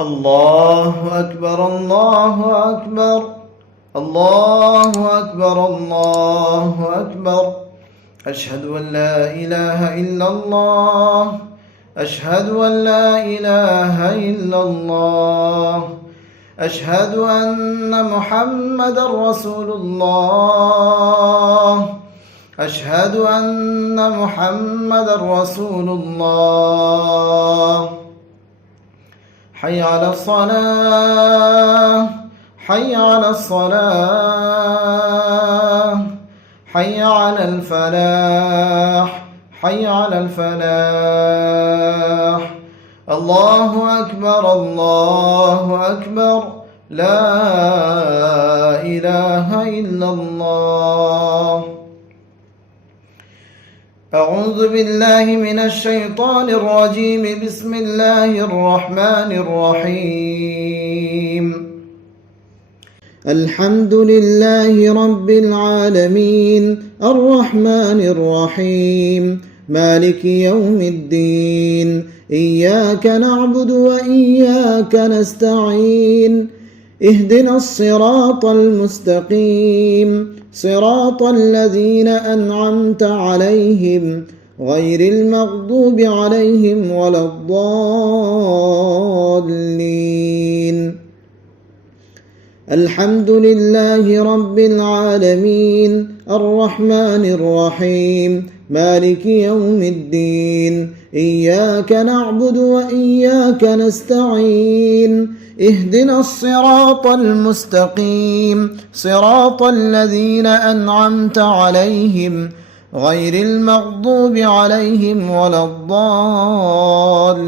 الله أكبر الله أكبر الله أكبر الله أكبر. أشهد أن لا إله إلا الله أشهد أن لا إله إلا الله أشهد أن محمدا رسول الله أشهد أن محمدا رسول الله. حي على الصلاة حي على الصلاة حي على الفلاح حي على الفلاح. الله أكبر الله أكبر لا إله إلا الله. أعوذ بالله من الشيطان الرجيم. بسم الله الرحمن الرحيم. الحمد لله رب العالمين الرحمن الرحيم مالك يوم الدين. إياك نعبد وإياك نستعين. اهدنا الصراط المستقيم صراط الذين أنعمت عليهم غير المغضوب عليهم ولا الضالين. الحمد لله رب العالمين الرحمن الرحيم مالك يوم الدين. إياك نعبد وإياك نستعين. اهدنا الصراط المستقيم صراط الذين أنعمت عليهم غير المغضوب عليهم ولا الضالين.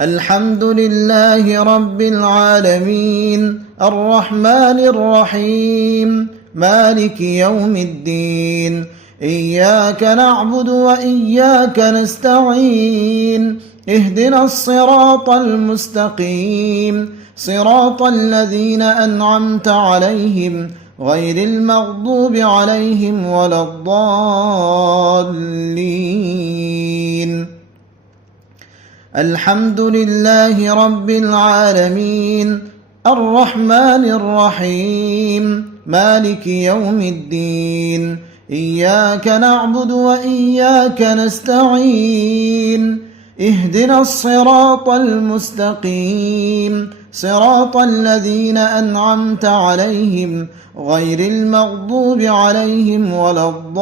الحمد لله رب العالمين الرحمن الرحيم مالك يوم الدين. إياك نعبد وإياك نستعين. اهدنا الصراط المستقيم صراط الذين أنعمت عليهم غير المغضوب عليهم ولا الضالين. الحمد لله رب العالمين الرحمن الرحيم مالك يوم الدين. إياك نعبد وإياك نستعين. اهدنا الصراط المستقيم صراط الذين أنعمت عليهم غير المغضوب عليهم ولا الضالين.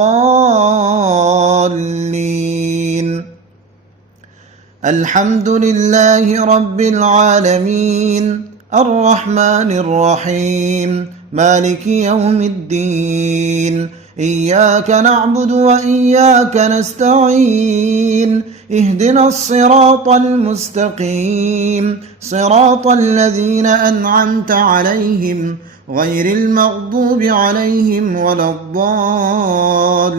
الحمد لله رب العالمين الرحمن الرحيم مالك يوم الدين. إياك نعبد وإياك نستعين. اهدنا الصراط المستقيم صراط الذين أنعمت عليهم غير المغضوب عليهم ولا الضالين.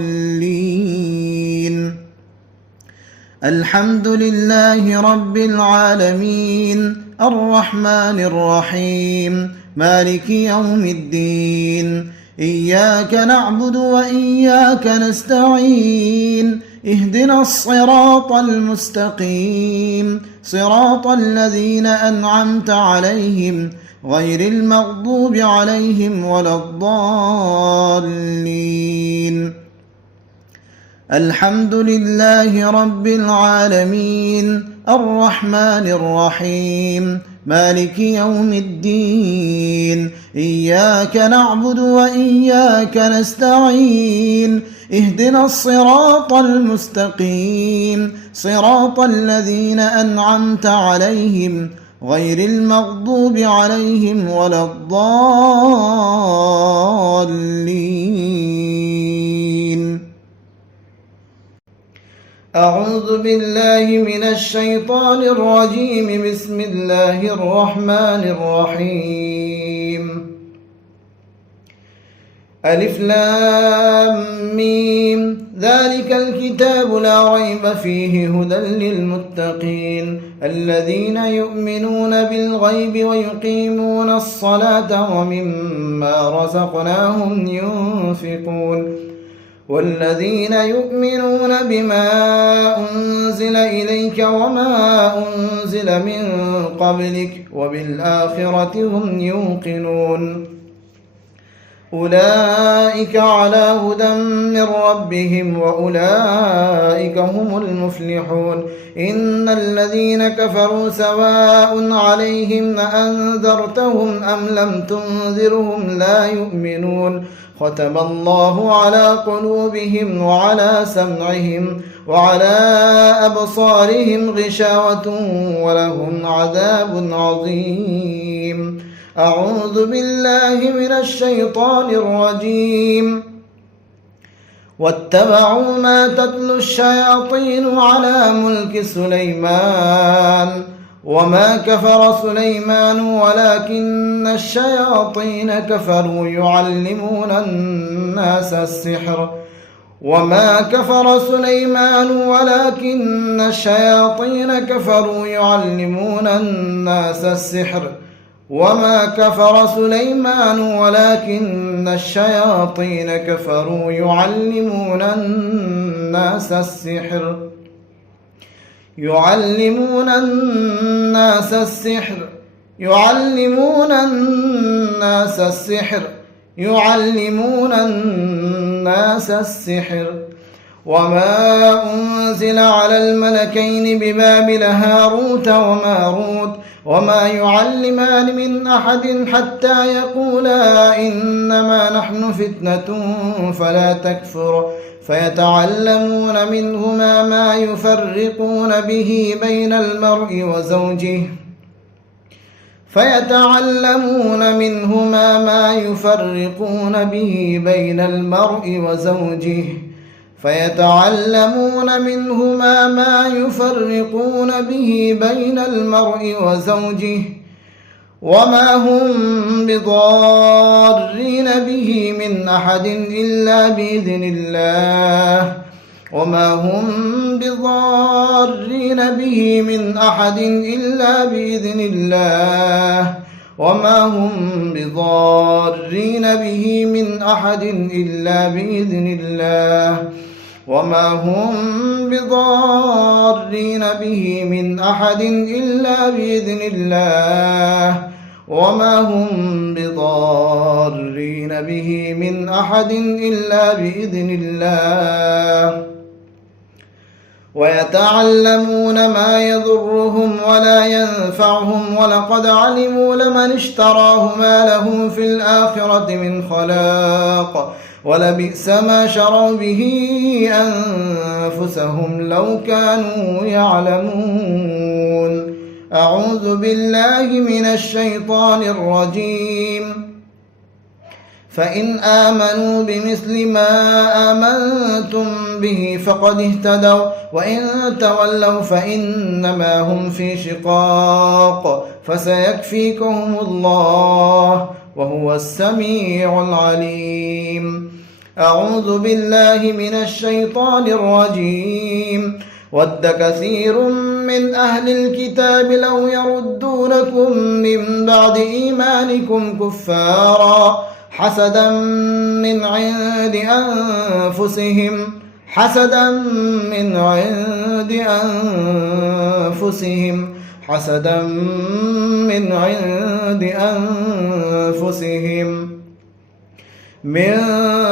الحمد لله رب العالمين الرحمن الرحيم مالك يوم الدين. إياك نعبد وإياك نستعين. اهدنا الصراط المستقيم صراط الذين أنعمت عليهم غير المغضوب عليهم ولا الضالين. الحمد لله رب العالمين الرحمن الرحيم مالك يوم الدين. إياك نعبد وإياك نستعين. اهدنا الصراط المستقيم صراط الذين أنعمت عليهم غير المغضوب عليهم ولا الضالين. أعوذ بالله من الشيطان الرجيم. بسم الله الرحمن الرحيم. ألف لام ميم. ذلك الكتاب لا ريب فيه هدى للمتقين الذين يؤمنون بالغيب ويقيمون الصلاة ومما رزقناهم ينفقون والذين يؤمنون بما أنزل إليك وما أنزل من قبلك وبالآخرة هم يوقنون أولئك على هدى من ربهم وأولئك هم المفلحون إن الذين كفروا سواء عليهم أأنذرتهم أم لم تنذرهم لا يؤمنون ختم الله على قلوبهم وعلى سمعهم وعلى أبصارهم غشاوة ولهم عذاب عظيم أعوذ بالله من الشيطان الرجيم واتبعوا ما تتلو الشياطين على ملك سليمان وما كفر سليمان ولكن الشياطين كفروا يعلمون الناس السحر وما كفر سليمان ولكن الشياطين كفروا يعلمون الناس السحر وما كفر سليمان ولكن الشياطين كفروا يعلمون الناس السحر يعلمون الناس السحر وما أنزل على الملكين ببابل هاروت وماروت وما يعلمان من أحد حتى يقولا إنما نحن فتنة فلا تكفر فيتعلمون منهما ما يفرقون به بين المرء وزوجه وما هم بضارين به من أحد إلا بإذن الله وما هم بضارين به من أحد إلا بإذن الله ويتعلمون ما يضرهم ولا ينفعهم ولقد علموا لمن اشتراه ما له في الآخرة من خلاق ولبئس ما شروا به أنفسهم لو كانوا يعلمون أعوذ بالله من الشيطان الرجيم فإن آمنوا بمثل ما آمنتم به فقد اهتدوا وإن تولوا فإنما هم في شقاق فسيكفيكهم الله وهو السميع العليم أعوذ بالله من الشيطان الرجيم ود كثير من أهل الكتاب لو يردونكم من بعد إيمانكم كفارا حسدا من عند أنفسهم من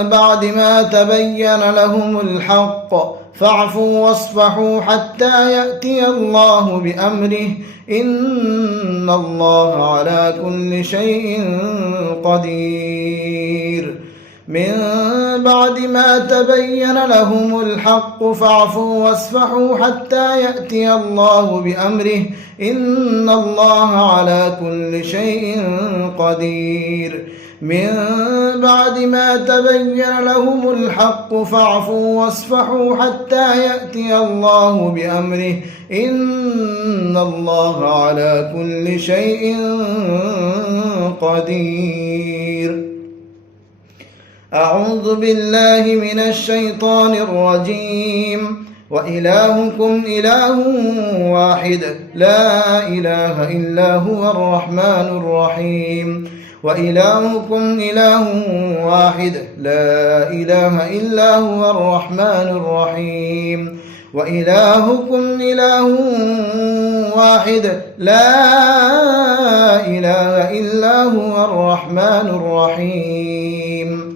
بعد ما تبين لهم الحق فاعفوا واصفحوا حتى يأتي الله بأمره إن الله على كل شيء قدير من بعد ما تبين لهم الحق فاعفوا واصفحوا حتى يأتي الله بأمره إن الله على كل شيء قدير من بعد ما تبين لهم الحق فاعفوا واصفحوا حتى يأتي الله بأمره إن الله على كل شيء قدير أعوذ بالله من الشيطان الرجيم وإلهكم إله واحد لا إله إلا هو الرحمن الرحيم وإلهكم إله واحد لا إله إلا هو الرحمن الرحيم وإلهكم إله واحد لا إله إلا هو الرحمن الرحيم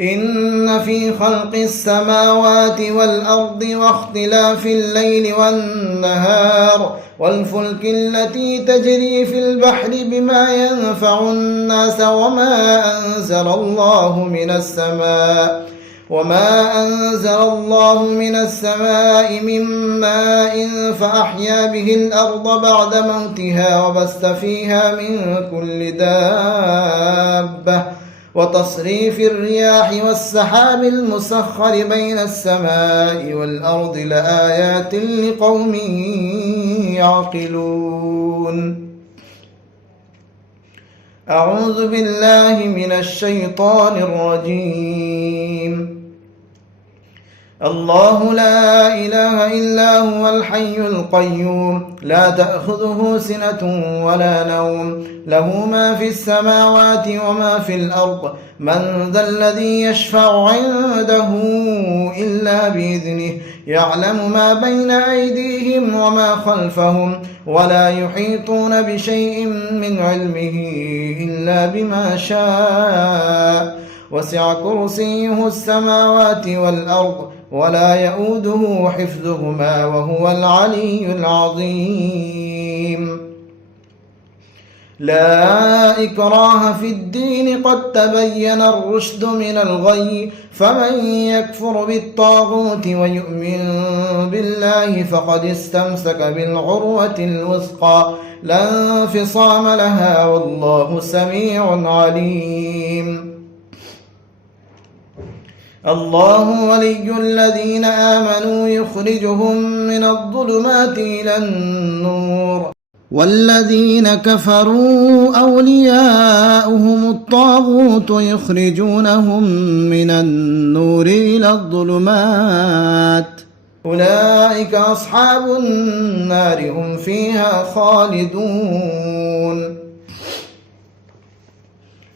إن في خلق السماوات والأرض واختلاف الليل والنهار والفلك التي تجري في البحر بما ينفع الناس وما أنزل الله من السماء من ماء فأحيا به الأرض بعد موتها وبث فيها من كل دابة وتصريف الرياح والسحاب المسخر بين السماء والأرض لآيات لقوم يعقلون. أعوذ بالله من الشيطان الرجيم. الله لا إله إلا هو الحي القيوم لا تأخذه سنة ولا نوم له ما في السماوات وما في الأرض من ذا الذي يشفع عنده إلا بإذنه يعلم ما بين أيديهم وما خلفهم ولا يحيطون بشيء من علمه إلا بما شاء وسع كرسيه السماوات والأرض ولا يؤوده حفظهما وهو العلي العظيم. لا إكراه في الدين قد تبين الرشد من الغي فمن يكفر بالطاغوت ويؤمن بالله فقد استمسك بالعروة الوثقى لا انفصام لها والله سميع عليم. الله ولي الذين آمنوا يخرجهم من الظلمات إلى النور والذين كفروا أولياؤهم الطاغوت يخرجونهم من النور إلى الظلمات أولئك أصحاب النار هم فيها خالدون.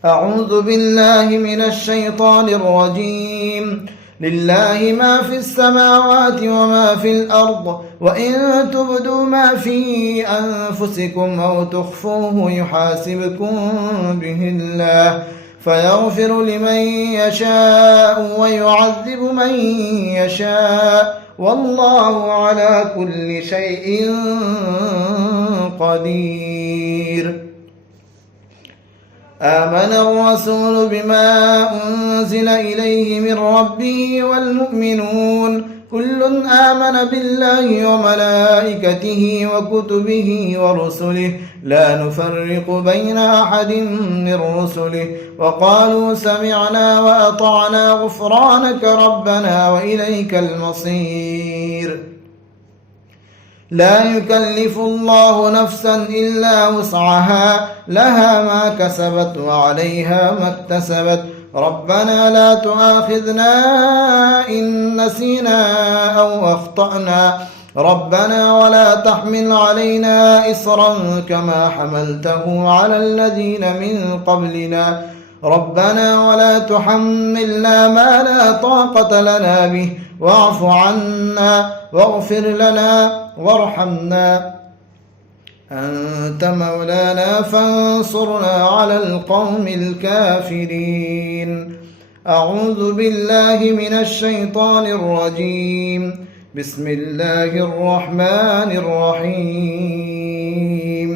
أعوذ بالله من الشيطان الرجيم. لله ما في السماوات وما في الأرض وإن تبدوا ما في أنفسكم أو تخفوه يحاسبكم به الله فيغفر لمن يشاء ويعذب من يشاء والله على كل شيء قدير. آمن الرسول بما أنزل إليه من ربه والمؤمنون كل آمن بالله وملائكته وكتبه ورسله لا نفرق بين أحد من رسله وقالوا سمعنا وأطعنا غفرانك ربنا وإليك المصير. لا يكلف الله نفسا إلا وسعها لها ما كسبت وعليها ما اكتسبت ربنا لا تؤاخذنا إن نسينا أو أخطأنا ربنا ولا تحمل علينا إصرا كما حملته على الذين من قبلنا ربنا ولا تحملنا ما لا طاقة لنا به واعف عنا واغفر لنا وارحمنا أنت مولانا فانصرنا على القوم الكافرين. أعوذ بالله من الشيطان الرجيم. بسم الله الرحمن الرحيم.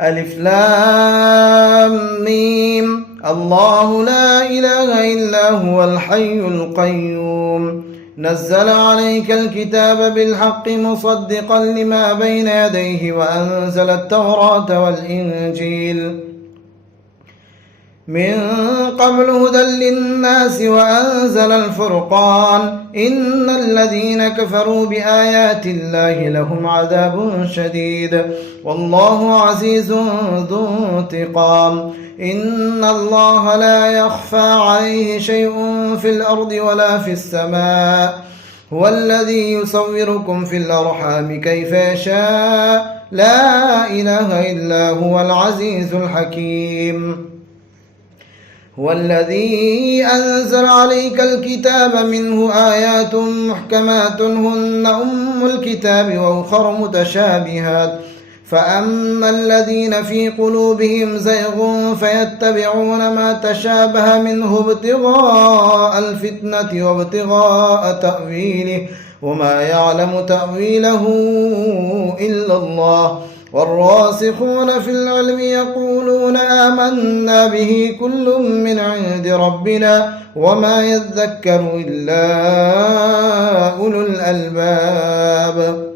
ألف لام ميم. الله لا إله إلا هو الحي القيوم نزل عليك الكتاب بالحق مصدقا لما بين يديه وأنزل التوراة والإنجيل من قبل هدى للناس وأنزل الفرقان إن الذين كفروا بآيات الله لهم عذاب شديد والله عزيز ذو انتقام. إن الله لا يخفى عليه شيء في الأرض ولا في السماء هو الذي يصوركم في الأرحام كيف يشاء لا إله إلا هو العزيز الحكيم هو الذي أنزل عليك الكتاب منه آيات محكمات هن أم الكتاب وأخر متشابهات فأما الذين في قلوبهم زيغ فيتبعون ما تشابه منه ابتغاء الفتنة وابتغاء تأويله وما يعلم تأويله إلا الله والراسخون في العلم يقولون آمنا به كل من عند ربنا وما يذكر إلا أولو الألباب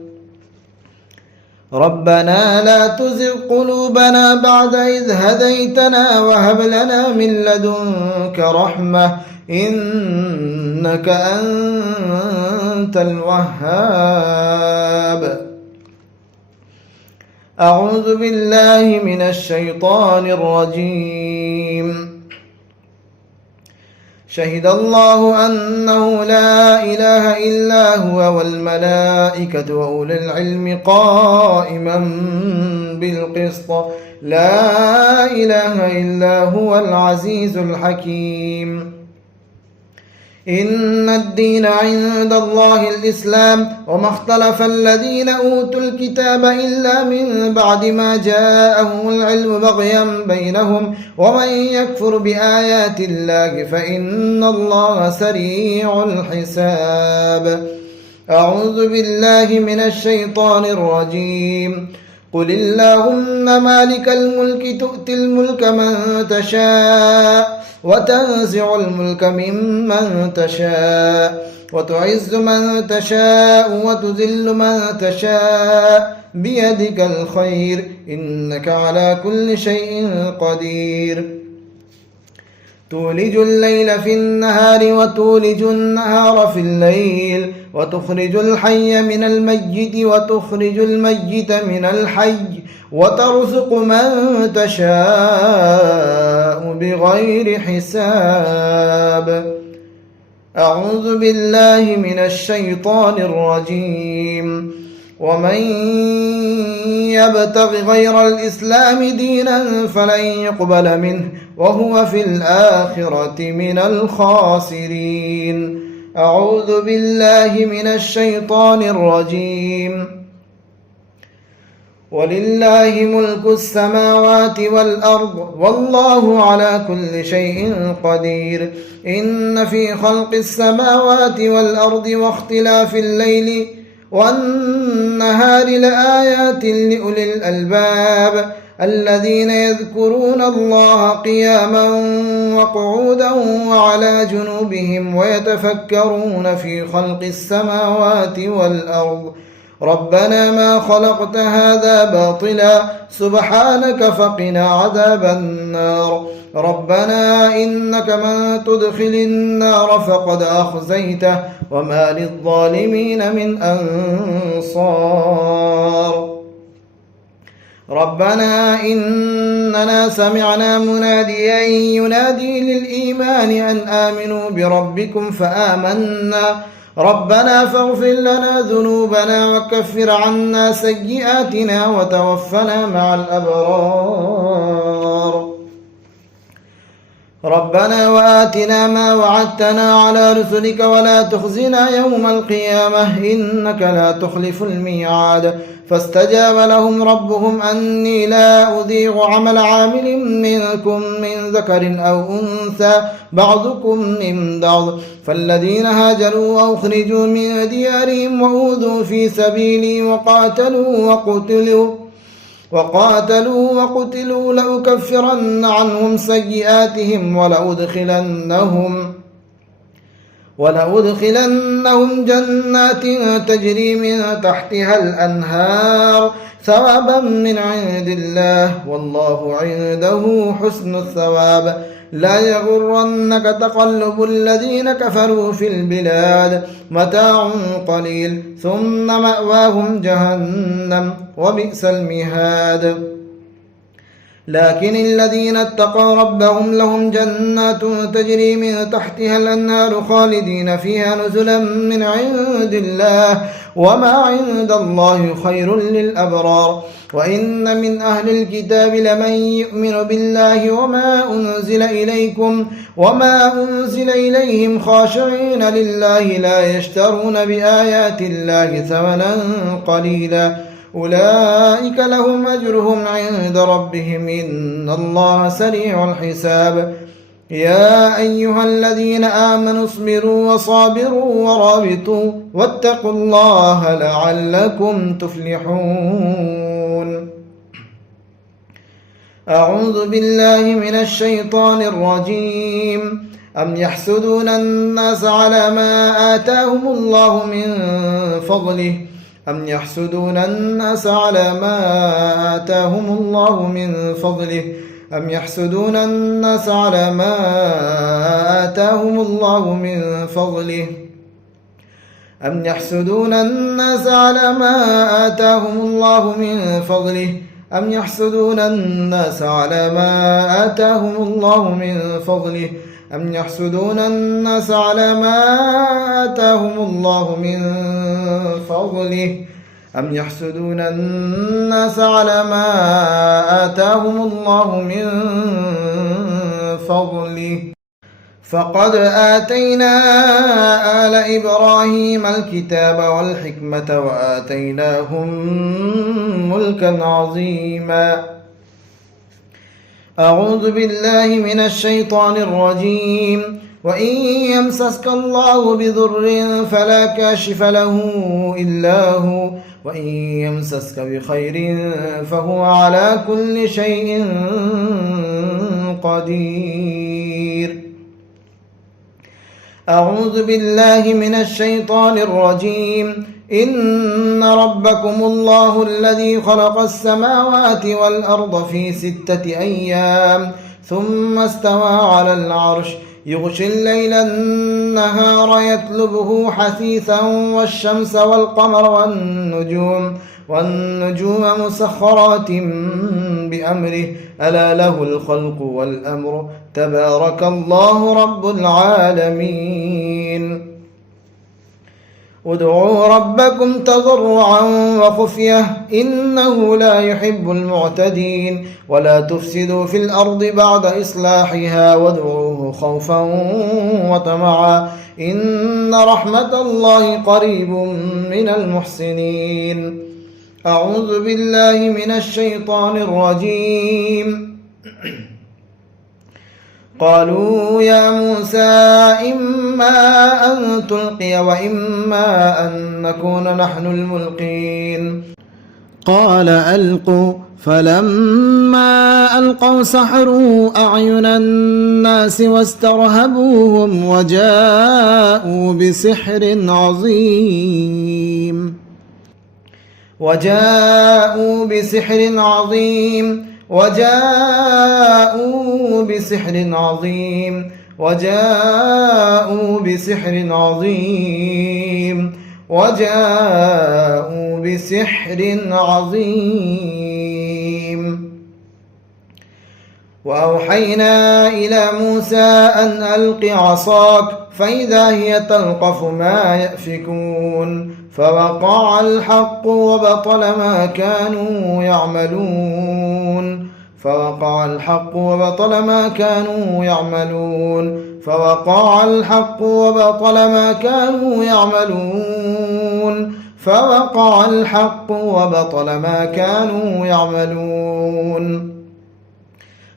ربنا لا تزغ قلوبنا بعد إذ هديتنا وهب لنا من لدنك رحمة إنك أنت الوهاب أعوذ بالله من الشيطان الرجيم شهد الله أنه لا إله إلا هو والملائكة وأولو العلم قائما بالقسط لا إله إلا هو العزيز الحكيم إن الدين عند الله الإسلام وما اختلف الذين أوتوا الكتاب إلا من بعد ما جاءهم العلم بغيا بينهم ومن يكفر بآيات الله فإن الله سريع الحساب أعوذ بالله من الشيطان الرجيم قل اللهم مالك الملك تؤتي الملك من تشاء وتنزع الملك ممن تشاء وتعز من تشاء وتذل من تشاء بيدك الخير إنك على كل شيء قدير تولج الليل في النهار وتولج النهار في الليل وتخرج الحي من الميت وتخرج الميت من الحي وترزق من تشاء بغير حساب أعوذ بالله من الشيطان الرجيم ومن يبتغ غير الإسلام دينا فلن يقبل منه وهو في الآخرة من الخاسرين أعوذ بالله من الشيطان الرجيم ولله ملك السماوات والأرض والله على كل شيء قدير إن في خلق السماوات والأرض واختلاف الليل والنهار لآيات لأولي الألباب الذين يذكرون الله قياما وقعودا وعلى جنوبهم ويتفكرون في خلق السماوات والأرض ربنا ما خلقت هذا باطلا سبحانك فقنا عذاب النار ربنا إنك من تدخل النار فقد أخزيته وما للظالمين من أنصار ربنا إننا سمعنا مناديا ينادي للإيمان أن آمنوا بربكم فآمنا ربنا فاغفر لنا ذنوبنا وكفر عنا سيئاتنا وتوفنا مع الأبرار ربنا وآتنا ما وعدتنا على رسلك ولا تخزنا يوم القيامة إنك لا تخلف الميعاد فاستجاب لهم ربهم أني لا أضيع عمل عامل منكم من ذكر أو أنثى بعضكم من بعض فالذين هاجروا وأخرجوا من ديارهم وأوذوا في سبيلي وقاتلوا وقتلوا لأكفرن عنهم سيئاتهم ولأدخلنهم جنات تجري من تحتها الأنهار ثوابا من عند الله والله عنده حسن الثواب لا يغرنك تقلب الذين كفروا في البلاد متاع قليل ثم مأواهم جهنم وبئس المهاد لكن الذين اتقوا ربهم لهم جنات تجري من تحتها الأنهار خالدين فيها نزلا من عند الله وما عند الله خير للأبرار. وإن من أهل الكتاب لمن يؤمن بالله وما أنزل إليكم وما أنزل إليهم خاشعين لله لا يشترون بآيات الله ثمنا قليلا أولئك لهم أجرهم عند ربهم إن الله سريع الحساب. يا أيها الذين آمنوا اصبروا وصابروا ورابطوا واتقوا الله لعلكم تفلحون. أعوذ بالله من الشيطان الرجيم. أم يحسدون الناس على ما آتاهم الله من فضله أم يحسدون الناس على ما آتاهم الله من فضله أم يحسدون الناس على ما آتاهم الله من فضله أم يحسدون الناس على ما آتاهم الله من فضله أم يحسدون الناس على ما آتاهم الله من فضله أم يحسدون الناس على ما آتاهم الله من فضله أم يحسدون الناس على ما آتاهم الله من فضله فقد آتينا آل إبراهيم الكتاب والحكمة وآتيناهم ملكا عظيما. أعوذ بالله من الشيطان الرجيم. وإن يمسسك الله بضر فلا كاشف له إلا هو وإن يمسسك بخير فهو على كل شيء قدير. أعوذ بالله من الشيطان الرجيم. إن ربكم الله الذي خلق السماوات والأرض في 6 أيام ثم استوى على العرش يغشي الليل النهار يطلبه حثيثا والشمس والقمر والنجوم مسخرات بأمره ألا له الخلق والأمر تبارك الله رب العالمين. ادعوا ربكم تضرعا وخفية إنه لا يحب المعتدين ولا تفسدوا في الأرض بعد إصلاحها وادعوه خوفا وطمعا إن رحمة الله قريب من المحسنين. أعوذ بالله من الشيطان الرجيم. قالوا يا موسى إما أن تلقي وإما أن نكون نحن الملقين قال ألقوا فلما ألقوا سحروا أعين الناس واسترهبوهم وجاءوا بسحر عظيم وجاءوا بسحر عظيم وجاءوا بسحر عظيم وجاءوا بسحر عظيم وجاءوا بسحر عظيم. وأوحينا إلى موسى أن ألق عصاك فإذا هي تلقف ما يأفكون فوقع الحق وبطل ما كانوا يعملون فوقع الحق وبطل ما كانوا يعملون فوقع الحق وبطل ما كانوا يعملون فوقع الحق وبطل ما كانوا يعملون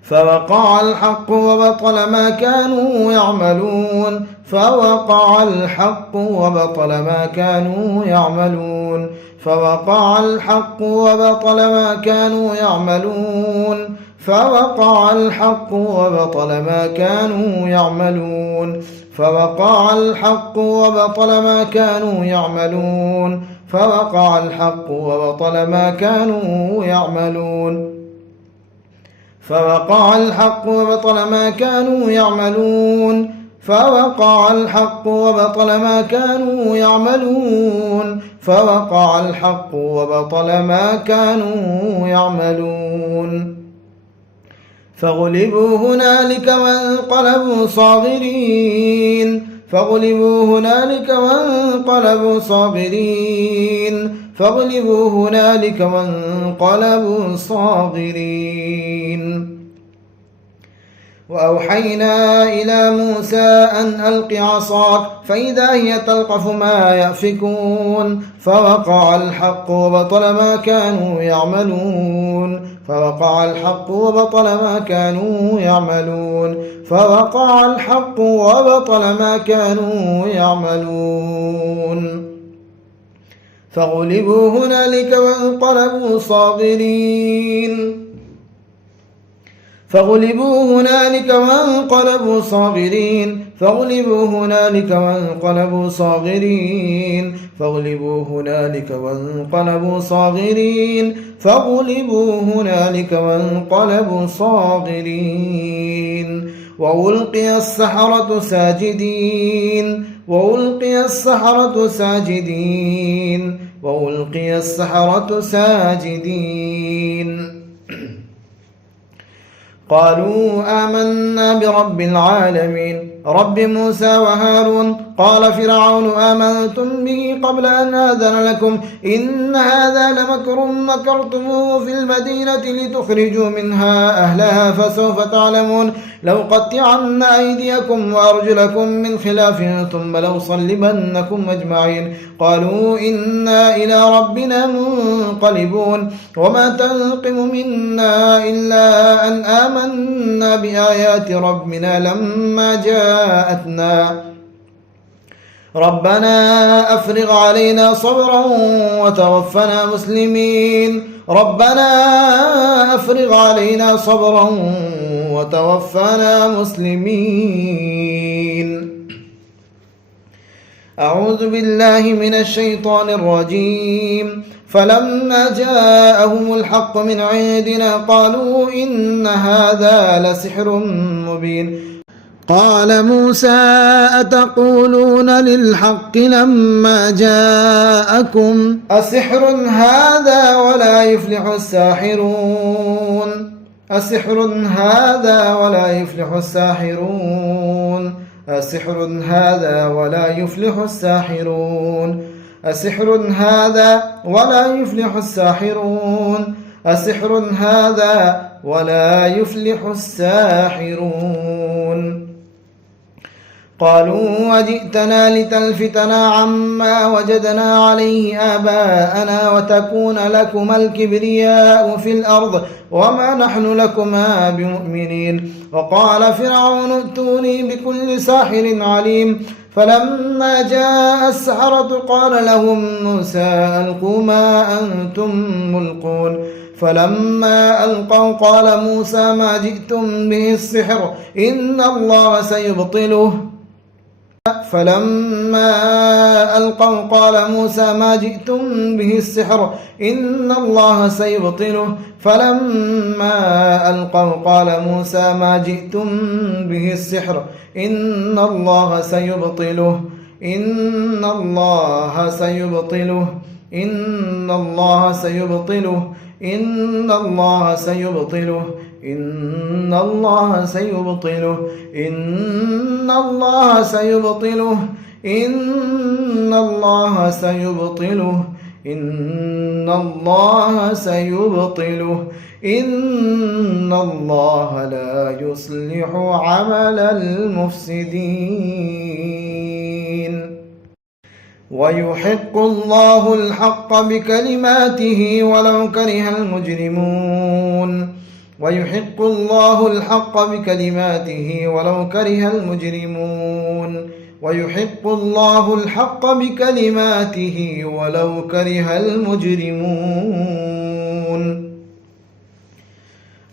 فوقع الحق وبطل ما كانوا يعملون فوقع الحق وبطل ما كانوا يعملون فوقع الحق وبطل ما كانوا يعملون فوقع الحق وبطل ما كانوا يعملون فوقع الحق وبطل ما كانوا يعملون فوقع الحق وبطل ما كانوا يعملون فوقع الحق وبطل ما كانوا يعملون فوقع الحق وبطل ما كانوا يعملون فوقع الحق وبطل ما كانوا يعملون. فغلبوا هنالك وانقلبوا صاغرين فغلبوا هنالك وانقلبوا صاغرين فغلبوا هنالك وانقلبوا صاغرين وأوحينا إلى موسى أن ألق عصاك فإذا هي تلقف ما يأفكون فوقع الحق وبطل ما كانوا يعملون فوقع الحق وبطل ما كانوا يعملون فوقع الحق وبطل ما كانوا يعملون فغلبوا هنالك وانقلبوا صاغرين فغلبوا هنالك وانقلبوا صاغرين فغلبوا هنالك وانقلبوا صاغرين فغلبوا هنالك وانقلبوا صاغرين فغلبوا هنالك وانقلبوا صاغرين وألقي السحرة ساجدين وألقي السحرة ساجدين وألقي السحرة ساجدين قالوا آمنا برب العالمين رب موسى وهارون قال فرعون آمنتم به قبل أن آذن لكم إن هذا لمكر مكرتموه في المدينة لتخرجوا منها أهلها فسوف تعلمون لأقطعن أيديكم وأرجلكم من خلاف ثم لأصلبنكم أجمعين قالوا إنا إلى ربنا منقلبون وما تنقم منا إلا أن آمنا بآيات ربنا لما جاءتنا ربنا أفرغ علينا صبرا وتوفنا مسلمين ربنا أفرغ علينا صبرا وتوفنا مسلمين أعوذ بالله من الشيطان الرجيم فلما جاءهم الحق من عندنا قالوا إن هذا لسحر مبين قال موسى أتقولون للحق لما جاءكم أسحر هذا ولا يفلح الساحرون أسحر هذا ولا يفلح الساحرون أسحر هذا ولا يفلح الساحرون أسحر هذا ولا يفلح الساحرون أسحر هذا ولا يفلح الساحرون قالوا وجئتنا لتلفتنا عما وجدنا عليه آباءنا وتكون لكما الكبرياء في الأرض وما نحن لكما بمؤمنين وقال فرعون ائتوني بكل ساحر عليم فلما جاء السحرة قال لهم موسى ألقوا ما أنتم ملقون فلما ألقوا قال موسى ما جئتم به السحر إن الله سيبطله فلما ألقوا قال موسى ما جئتم به السحر إن الله سيبطله فلما ألقوا قال موسى ما جئتم به السحر إن الله سيبطله إن الله سيبطله إن الله سيبطله إن الله سيبطله إن الله سيبطله إن الله سيبطله إن الله سيبطله إن الله سيبطله إن الله لا يصلح عمل المفسدين ويحق الله الحق بكلماته ولو كره المجرمون ويحق الله الحق بكلماته ولو كره المجرمون ويحق الله الحق بكلماته ولو كره المجرمون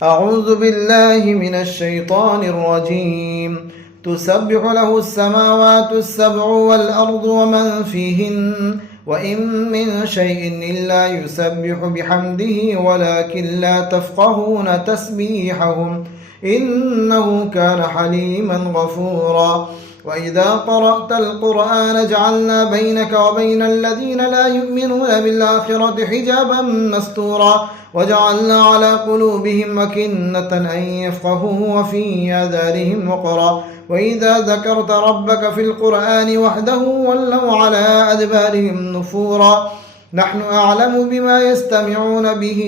أعوذ بالله من الشيطان الرجيم تسبح له السماوات السبع والأرض ومن فيهن وإن من شيء إلا يسبح بحمده ولكن لا تفقهون تسبيحهم إنه كان حليما غفورا وإذا قرأت القرآن جعلنا بينك وبين الذين لا يؤمنون بالآخرة حجابا مستورا وجعلنا على قلوبهم أكنة أن يفقهوه وفي آذانهم وقرا وإذا ذكرت ربك في القرآن وحده ولوا على أدبارهم نفورا نحن أعلم بما يستمعون به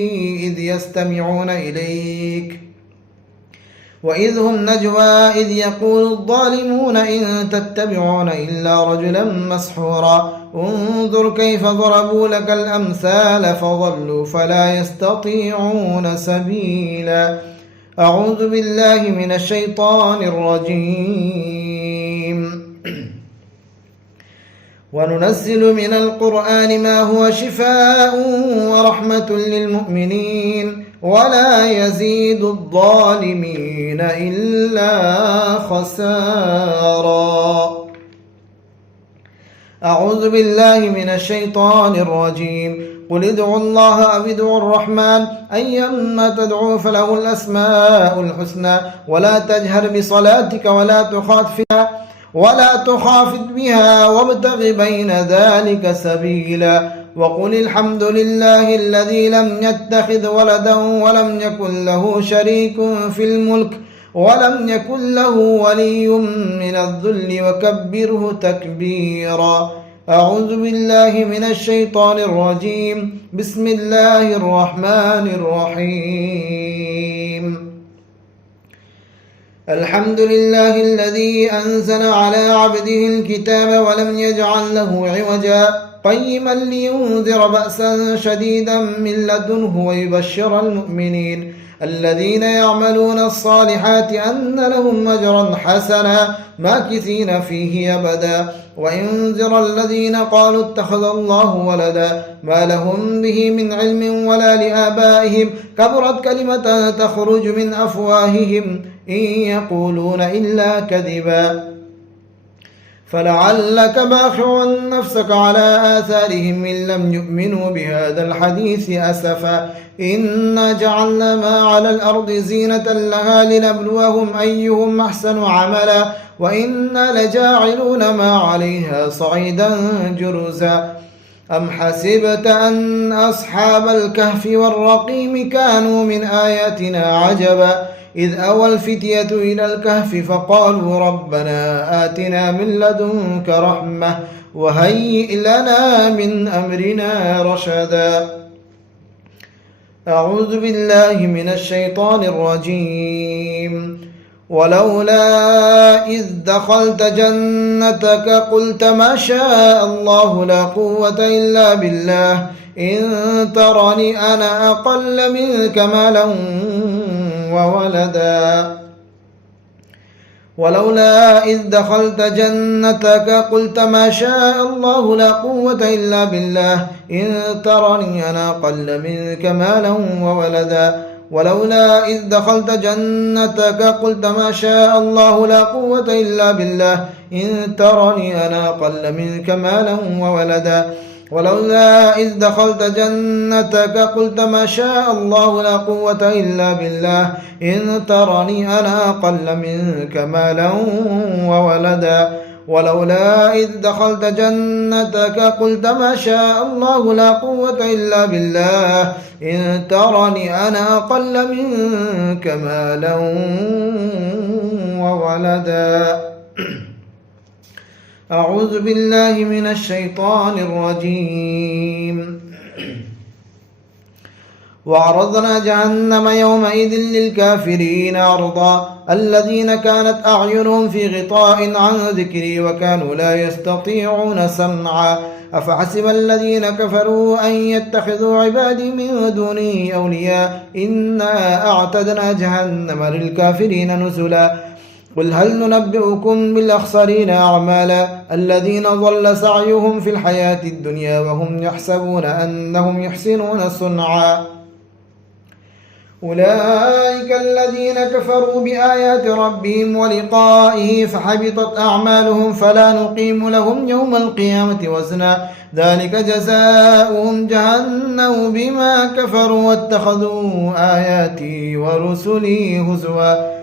إذ يستمعون إليك وإذ هم نجوى إذ يقول الظالمون إن تتبعون إلا رجلا مسحورا انظر كيف ضربوا لك الأمثال فضلوا فلا يستطيعون سبيلا. أعوذ بالله من الشيطان الرجيم. وننزل من القرآن ما هو شفاء ورحمة للمؤمنين ولا يزيد الظالمين إلا خسارا. أعوذ بالله من الشيطان الرجيم. قل ادعوا الله أو ادعوا الرحمن أيما تدعوا فله الأسماء الحسنى ولا تجهر بصلاتك ولا تخافت بها وابتغ بين ذلك سبيلا. وقل الحمد لله الذي لم يتخذ ولدا ولم يكن له شريك في الملك ولم يكن له ولي من الذل وكبره تكبيرا. أعوذ بالله من الشيطان الرجيم. بسم الله الرحمن الرحيم. الحمد لله الذي أنزل على عبده الكتاب ولم يجعل له عوجا قيما لينذر بأسا شديدا من لدنه ويبشر المؤمنين الذين يعملون الصالحات أن لهم أجرا حسنا ماكثين فيه أبدا وينذر الذين قالوا اتخذ الله ولدا ما لهم به من علم ولا لآبائهم كبرت كلمة تخرج من أفواههم إن يقولون إلا كذبا فلعلك باخع نفسك على آثارهم إن لم يؤمنوا بهذا الحديث أسفا إنا جعلنا ما على الأرض زينة لها لنبلوهم أيهم أحسن عملا وإنا لجاعلون ما عليها صعيدا جرزا. أم حسبت أن أصحاب الكهف والرقيم كانوا من آياتنا عجبا إذ أوى الفتية إلى الكهف فقالوا ربنا آتنا من لدنك رحمة وهيئ لنا من أمرنا رشدا. أعوذ بالله من الشيطان الرجيم. ولولا إذ دخلت جنتك قلت ما شاء الله لا قوة إلا بالله إن ترني أنا أقل منك مالا وولدا. ولولا إذ دخلت جنتك قلت ما شاء الله لا قوة إلا بالله إن ترني أنا أقل منك مالا وولدا. ولولا إذ دخلت جنتك قلت ما شاء الله لا قوة إلا بالله إن ترني أنا أقل منك مالا وولدا. ولولا إذ دخلت جنتك قلت ما شاء الله لا قوة إلا بالله إن ترني أنا أقل منك مالا وولدا. ولولا إذ دخلت جنتك قلت ما شاء الله لا قوة إلا بالله إن ترني أنا أقل منك مالا وولدا. أعوذ بالله من الشيطان الرجيم. وعرضنا جهنم يومئذ للكافرين عرضا الذين كانت أعينهم في غطاء عن ذكري وكانوا لا يستطيعون سمعا أفحسب الذين كفروا أن يتخذوا عبادي من دوني أولياء إنا أعتدنا جهنم للكافرين نزلا. قل هل ننبئكم بالأخسرين أعمالا الذين ضل سعيهم في الحياة الدنيا وهم يحسبون أنهم يحسنون صنعا أولئك الذين كفروا بآيات ربهم ولقائه فحبطت أعمالهم فلا نقيم لهم يوم القيامة وزنا ذلك جزاؤهم جهنم بما كفروا واتخذوا آياتي ورسلي هزوا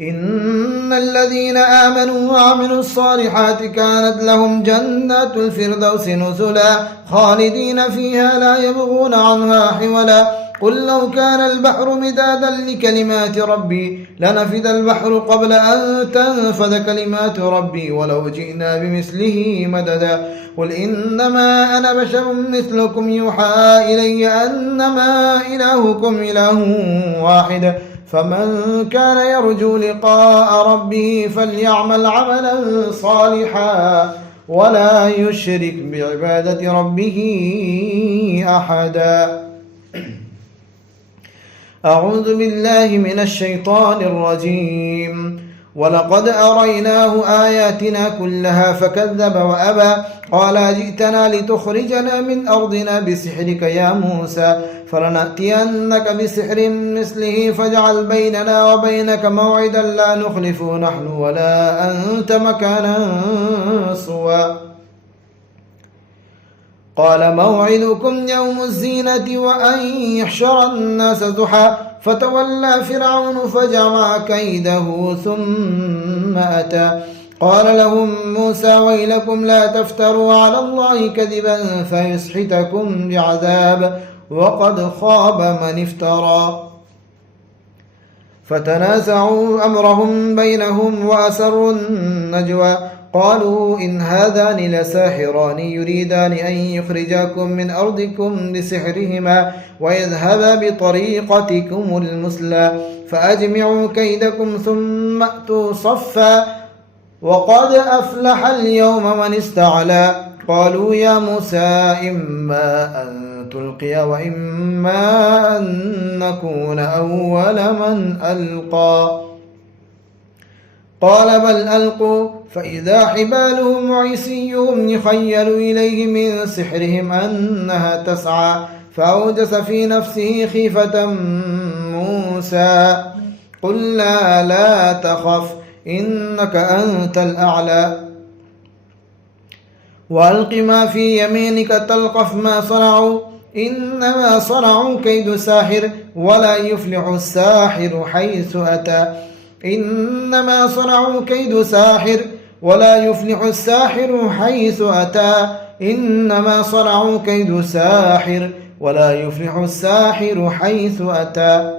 إن الذين آمنوا وعملوا الصالحات كانت لهم جنات الفردوس نزلا خالدين فيها لا يبغون عنها حولا قل لو كان البحر مدادا لكلمات ربي لنفد البحر قبل أن تنفد كلمات ربي ولو جئنا بمثله مددا قل إنما أنا بشر مثلكم يوحى إلي أنما إلهكم إله واحد فمن كان يرجو لقاء ربه فليعمل عملا صالحا ولا يشرك بعبادة ربه أحدا. أعوذ بالله من الشيطان الرجيم. ولقد أريناه آياتنا كلها فكذب وأبى قال جئتنا لتخرجنا من أرضنا بسحرك يا موسى فلنأتينك بسحر مثله فاجعل بيننا وبينك موعدا لا نخلفه نحن ولا أنت مكانا سوى قال موعدكم يوم الزينة وأن يحشر الناس ضحى فتولى فرعون فجمع كيده ثم أتى قال لهم موسى ويلكم لا تفتروا على الله كذبا فيسحتكم بعذاب وقد خاب من افترى فتنازعوا أمرهم بينهم وأسروا النجوى قالوا إن هذان لساحران يريدان أن يخرجاكم من أرضكم بسحرهما ويذهبا بطريقتكم المثلى فأجمعوا كيدكم ثم أتوا صفا وقد أفلح اليوم من استعلى قالوا يا موسى إما أن تلقي وإما أن نكون أول من ألقى قال بل ألقوا فإذا حبالهم وعصيهم يخيل إليه من سحرهم أنها تسعى فأوجس في نفسه خيفة موسى قلنا لا تخف إنك أنت الأعلى وألق ما في يمينك تلقف ما صنعوا إنما صنعوا كيد ساحر ولا يفلح الساحر حيث أتى إنما صنعوا كيد ساحر ولا يفلح الساحر حيث أتى إنما صنعوا كيد ساحر ولا يفلح الساحر حيث أتى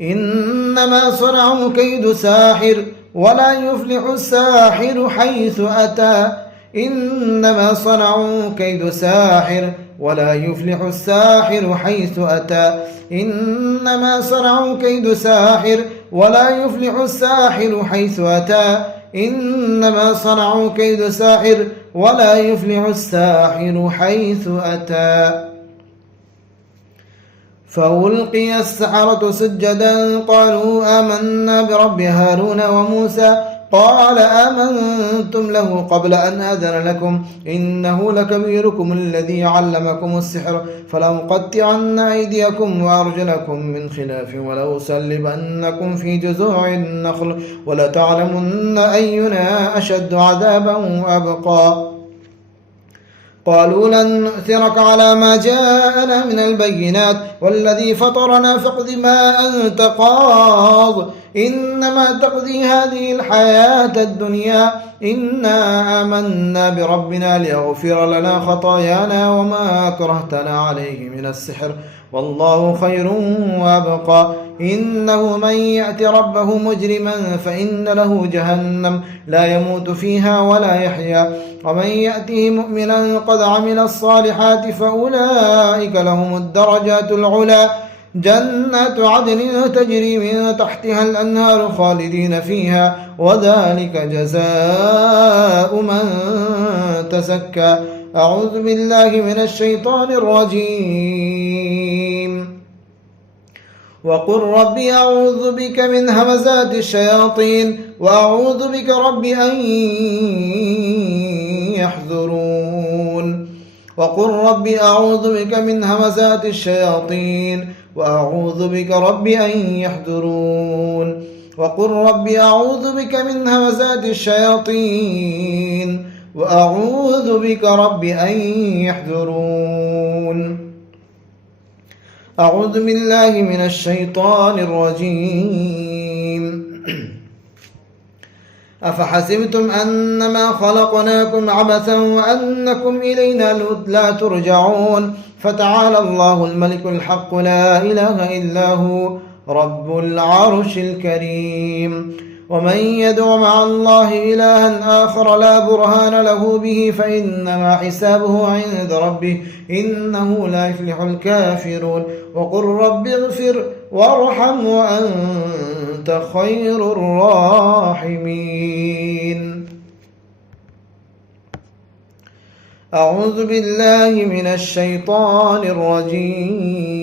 إنما صنعوا كيد ساحر ولا يفلح الساحر حيث أتى إنما صنعوا كيد ساحر ولا يفلح الساحر حيث أتى إنما صنعوا كيد ساحر ولا يفلح الساحر حيث أتى إنما صنعوا كيد ساحر ولا يفلح الساحر حيث أتى فألقي السحرة سجدا قالوا آمنا برب هارون وموسى قال آمنتم له قبل أن أذن لكم إنه لكبيركم الذي علمكم السحر فلأقطعن أيديكم وأرجلكم من خلاف ولأصلبنكم في جذوع النخل ولتعلمن أينا أشد عذابا وأبقى قالوا لن نؤثرك على ما جاءنا من البينات والذي فطرنا فاقض ما أنت قاض إنما تقضي هذه الحياة الدنيا إنا آمنا بربنا ليغفر لنا خطايانا وما أكرهتنا عليه من السحر والله خير وأبقى إنه من يأت ربه مجرما فإن له جهنم لا يموت فيها ولا يحيا ومن يأته مؤمنا قد عمل الصالحات فأولئك لهم الدرجات العلى جنات عدن تجري من تحتها الأنهار خالدين فيها وذلك جزاء من تزكى أعوذ بالله من الشيطان الرجيم وقل رب أعوذ بك من همزات الشياطين وأعوذ بك رب أن يحضرون وقل رب أعوذ بك من همزات الشياطين وأعوذ بك رب أن يحضرون وقل رب أعوذ بك من همزات الشياطين وأعوذ بك رب أن يحضرون أعوذ بالله من الشيطان الرجيم أفحسبتم أنما خلقناكم عبثا وأنكم إلينا لا ترجعون فتعالى الله الملك الحق لا إله إلا هو رب العرش الكريم ومن يدع مع الله إلها آخر لا برهان له به فإنما حسابه عند ربه إنه لا يفلح الكافرون وقل رب اغفر وارحم وأنت خير الراحمين. أعوذ بالله من الشيطان الرجيم.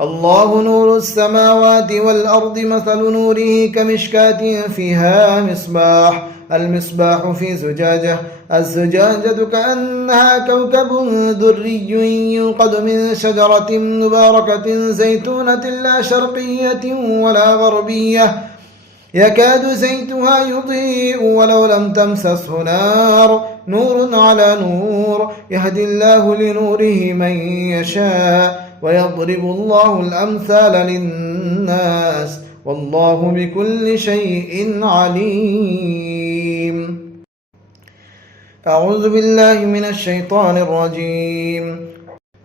الله نور السماوات والأرض مثل نوره كمشكاة فيها مصباح المصباح في زجاجة الزجاجة كأنها كوكب دري يوقد من شجرة مباركة زيتونة لا شرقية ولا غربية يكاد زيتها يضيء ولو لم تمسسه نار نور على نور يهدي الله لنوره من يشاء ويضرب الله الأمثال للناس والله بكل شيء عليم. أعوذ بالله من الشيطان الرجيم.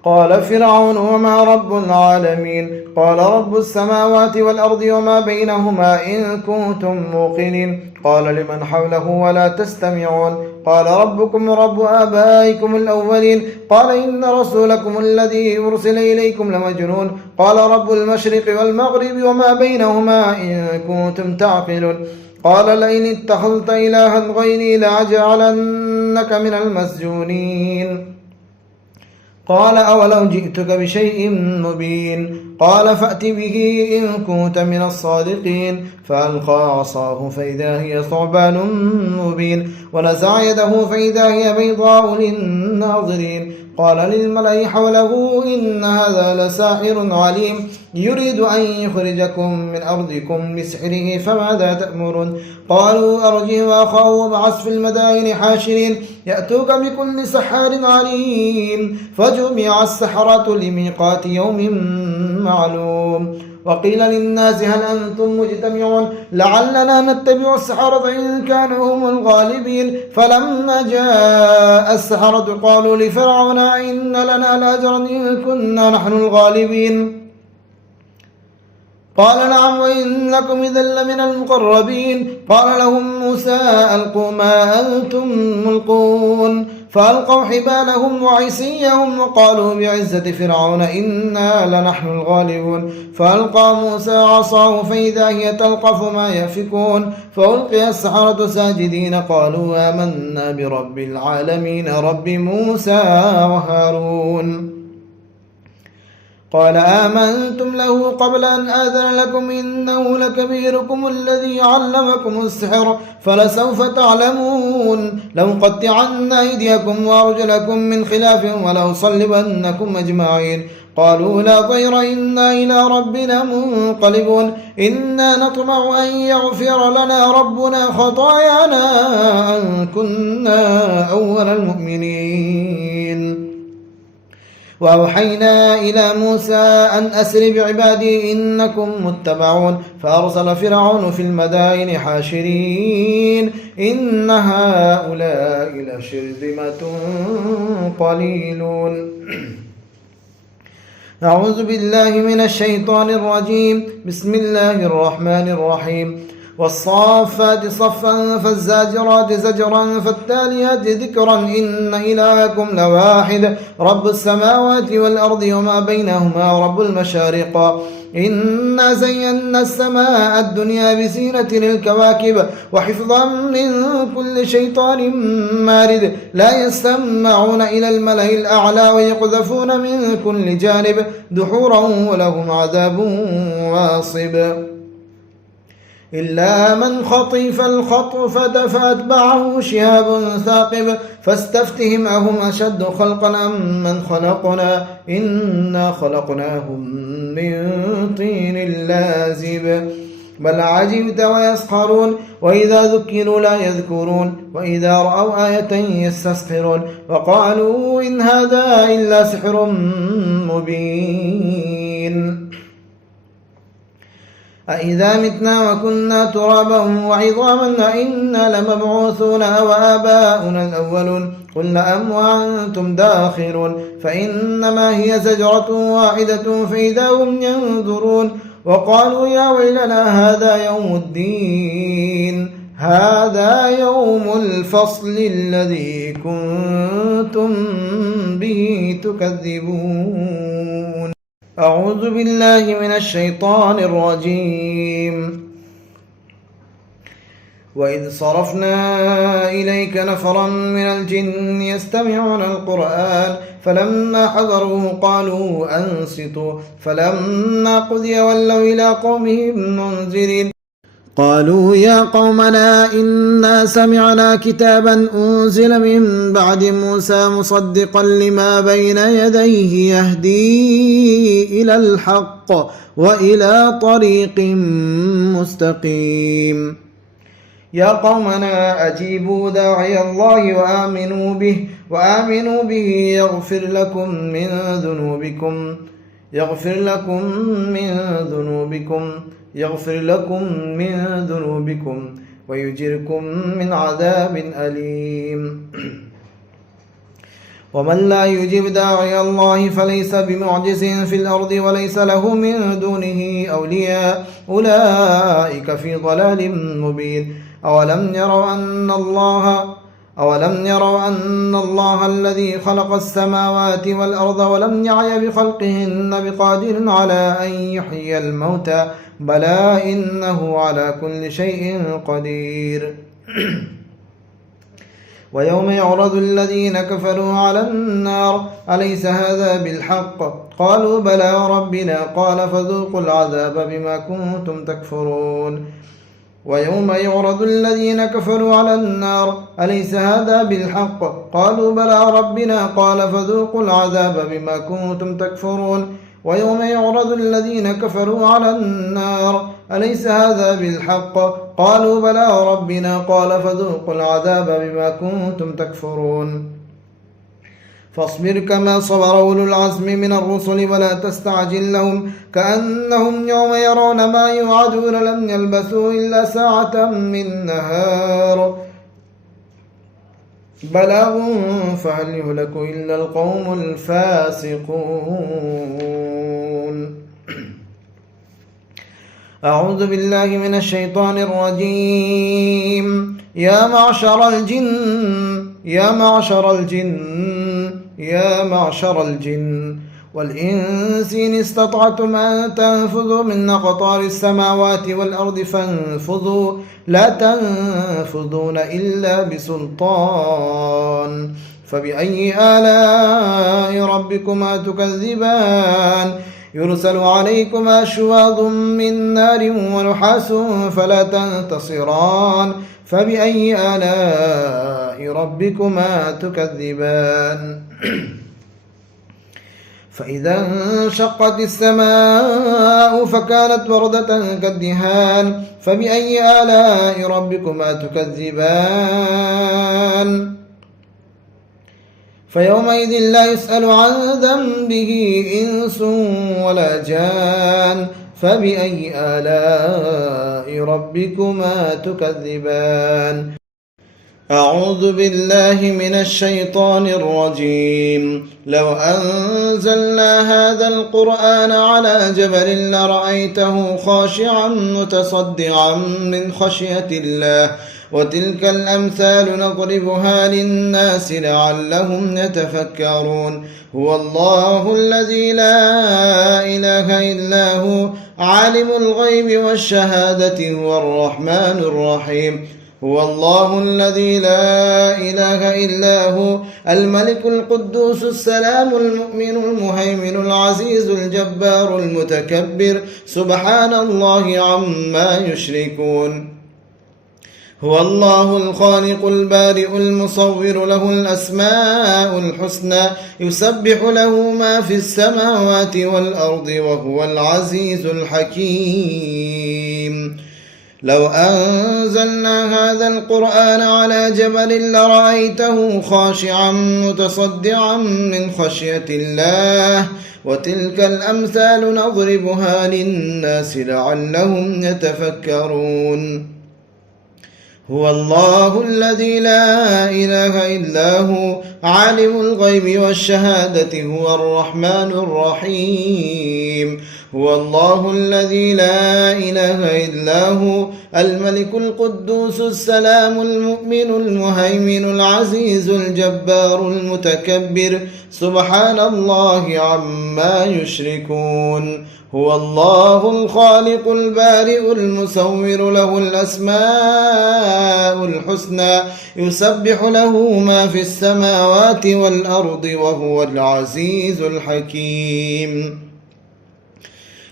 قال فرعون وما رب العالمين قال رب السماوات والأرض وما بينهما إن كنتم موقنين قال لمن حوله ولا تستمعون قال ربكم رب آبائكم الأولين قال إن رسولكم الذي أرسل إليكم لمجنون قال رب المشرق والمغرب وما بينهما إن كنتم تعقلون قال لئن اتخذت إلها غيري لأجعلنك من المسجونين قال أولو جئتك بشيء مبين قال فأت به إن كنت من الصادقين فألقى عصاه فإذا هي ثعبان مبين ونزع يده فإذا هي بيضاء للناظرين قال للملأ حوله إن هذا لساحر عليم يريد أن يخرجكم من أرضكم بسحره فماذا تأمرون قالوا أرجه وأخاه وابعث في المدائن حاشرين يأتوك بكل سحار عليم فجمع السحرة لميقات يوم معلوم وقيل للناس هل أنتم مجتمعون لعلنا نتبع السحرة إن كانوا هم الغالبين فلما جاء السحرة قالوا لفرعون إن لنا لأجرا إن كنا نحن الغالبين قال نعم وإنكم إذا لمن المقربين قال لهم موسى ألقوا ما أنتم ملقون فألقوا حبالهم وعصيهم وقالوا بعزة فرعون إنا لنحن الغالبون فألقى موسى عصاه فإذا هي تلقف ما يأفكون فألقي السحرة ساجدين قالوا آمنا برب العالمين رب موسى وهارون قال آمنتم له قبل أن آذن لكم إنه لكبيركم الذي علمكم السحر فلسوف تعلمون لأقطعن أيديكم وأرجلكم من خلاف ولأصلبنكم أجمعين قالوا لا ضير إنا إلى ربنا منقلبون إنا نطمع أن يغفر لنا ربنا خطايانا أن كنا أول المؤمنين وأوحينا إلى موسى أن أسر بعبادي إنكم متبعون فأرسل فرعون في المدائن حاشرين إن هؤلاء لشرذمة قليلون. أعوذ بالله من الشيطان الرجيم. بسم الله الرحمن الرحيم. والصافات صفا فالزاجرات زجرا فالتاليات ذكرا إن إلهكم لواحد رب السماوات والأرض وما بينهما رب المشارق إنا زينا السماء الدنيا بزينة الكواكب وحفظا من كل شيطان مارد لا يستمعون إلى الملأ الأعلى ويقذفون من كل جانب دحورا ولهم عذاب واصب إلا من خطف الخطفة فأتبعه شهاب ثاقب فاستفتهم أهم أشد خلقا أم من خلقنا إنا خلقناهم من طين لازب بل عجبت ويسخرون وإذا ذكروا لا يذكرون وإذا رأوا آية يستسخرون وقالوا إن هذا إلا سحر مبين. أإذا متنا وكنا ترابا وعظاما أإنا لمبعوثون أو آباؤنا الأولون قل نعم وأنتم داخرون فإنما هي زجرة واحدة فإذا هم ينظرون وقالوا يا ويلنا هذا يوم الدين هذا يوم الفصل الذي كنتم به تكذبون. أعوذ بالله من الشيطان الرجيم. وإذ صرفنا إليك نفرا من الجن يستمعون القرآن فلما حضروه قالوا أنصتوا فلما قضي ولوا إلى قومهم منذرين قالوا يا قومنا إنا سمعنا كتابا أنزل من بعد موسى مصدقا لما بين يديه يهدي إلى الحق وإلى طريق مستقيم. يا قومنا أجيبوا داعي الله وآمنوا به يغفر لكم من ذنوبكم ويجركم من عذاب أليم. ومن لا يجب داعي الله فليس بمعجز في الأرض وليس له من دونه أولياء أولئك في ضلال مبين. أولم يروا أن الله الذي خلق السماوات والأرض ولم يعي بخلقهن بقادر على أن يحيي الموتى بلى إنه على كل شيء قدير. ويوم يعرض الذين كفروا على النار أليس هذا بالحق قالوا بلى ربنا قال فذوقوا العذاب بما كنتم تكفرون. ويوم يعرض الذين كفروا على النار أليس هذا بالحق قالوا بلى ربنا قال فذوقوا العذاب بما كنتم تكفرون. ويوم يعرض الذين كفروا على النار أليس هذا بالحق قالوا بلى ربنا قال فذوقوا العذاب بما كنتم تكفرون. فاصبر كما صبر أولو العزم من الرسل ولا تستعجل لهم كأنهم يوم يرون ما يوعدون لم يلبثوا إلا ساعة من نهار بلاغ فهل يهلك إلا القوم الفاسقون. أعوذ بالله من الشيطان الرجيم. يا معشر الجن والإنس إن استطعتم أن تنفذوا من أقطار السماوات والأرض فانفذوا لا تنفذون إلا بسلطان فبأي آلاء ربكما تكذبان يرسل عليكما شواظ من نار ونحاس فلا تنتصران فبأي آلاء ربكما تكذبان. فإذا انشقت السماء فكانت وردة كالدهان فبأي آلاء ربكما تكذبان. فيومئذ لا يسأل عن ذنبه إنس ولا جان فبأي آلاء ربكما تكذبان. أعوذ بالله من الشيطان الرجيم. لو أنزلنا هذا القرآن على جبل لرأيته خاشعا متصدعا من خشية الله وتلك الأمثال نضربها للناس لعلهم يتفكرون. هو الله الذي لا إله إلا هو عالم الغيب والشهادة هو الرحمن الرحيم. هو الله الذي لا إله إلا هو الملك القدوس السلام المؤمن المهيمن العزيز الجبار المتكبر سبحان الله عما يشركون. هو الله الخالق البارئ المصور له الأسماء الحسنى يسبح له ما في السماوات والأرض وهو العزيز الحكيم. لو أنزلنا هذا القرآن على جبل لرأيته خاشعا متصدعا من خشية الله وتلك الأمثال نضربها للناس لعلهم يتفكرون هو الله الذي لا إله إلا هو عالم الغيب والشهادة هو الرحمن الرحيم هو الله الذي لا إله إلا هو الملك القدوس السلام المؤمن المهيمن العزيز الجبار المتكبر سبحان الله عما يشركون هو الله الخالق البارئ المصور له الأسماء الحسنى يسبح له ما في السماوات والأرض وهو العزيز الحكيم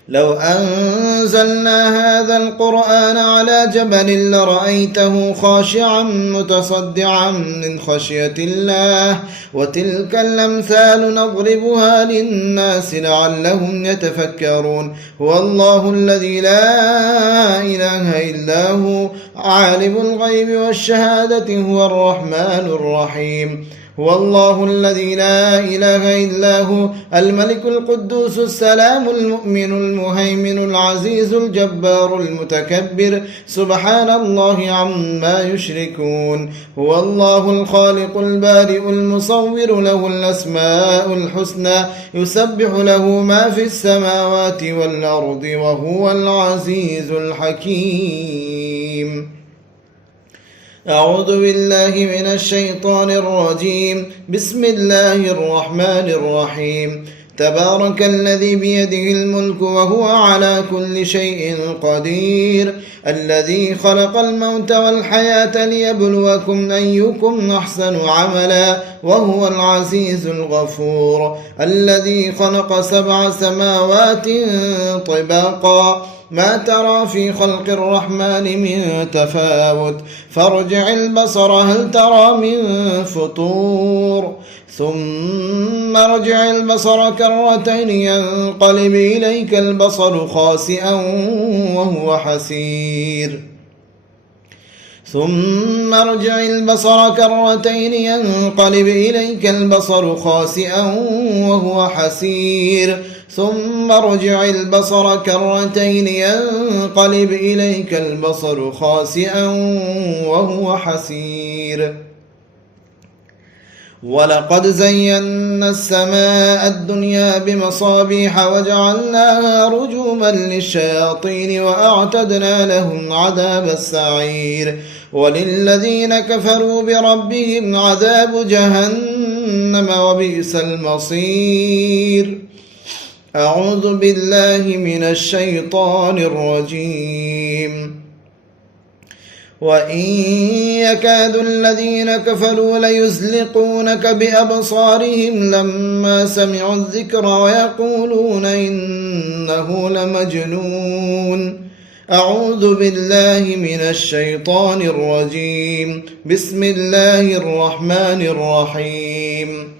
لو أنزلنا هذا القرآن على جبل لرأيته خاشعا متصدعا من خشية الله وتلك الأمثال نضربها للناس لعلهم يتفكرون هو الله الذي لا إله إلا هو عالم الغيب والشهادة هو الرحمن الرحيم هو الله الذي لا إله إلا هو الملك القدوس السلام المؤمن المهيمن العزيز الجبار المتكبر سبحان الله عما يشركون هو الله الخالق البارئ المصور له الأسماء الحسنى يسبح له ما في السماوات والأرض وهو العزيز الحكيم أعوذ بالله من الشيطان الرجيم بسم الله الرحمن الرحيم تبارك الذي بيده الملك وهو على كل شيء قدير الذي خلق الموت والحياة ليبلوكم أيكم أحسن عملا وهو العزيز الغفور الذي خلق 7 سماوات طباقا ما ترى في خلق الرحمن من تفاوت فارجع البصر هل ترى من فطور ثم ارجع البصر كرتين ينقلب إليك البصر خاسئا وهو حسير ثم ارجع البصر كرتين ينقلب إليك البصر خاسئا وهو حسير ثم ارجع البصر كرتين ينقلب إليك البصر خاسئا وهو حسير ولقد زينا السماء الدنيا بمصابيح وجعلناها رجوما للشياطين وأعتدنا لهم عذاب السعير وللذين كفروا بربهم عذاب جهنم وبئس المصير أعوذ بالله من الشيطان الرجيم وإن يكاد الذين كفروا ليزلقونك بأبصارهم لما سمعوا الذكر ويقولون إنه لمجنون أعوذ بالله من الشيطان الرجيم بسم الله الرحمن الرحيم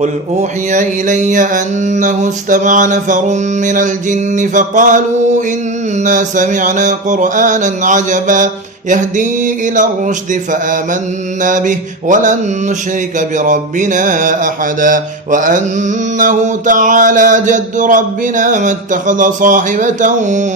قل أوحي إلي أنه استمع نفر من الجن فقالوا إنا سمعنا قرآنا عجبا يهدي إلى الرشد فآمنا به ولن نشرك بربنا أحدا وأنه تعالى جد ربنا ما اتخذ صاحبة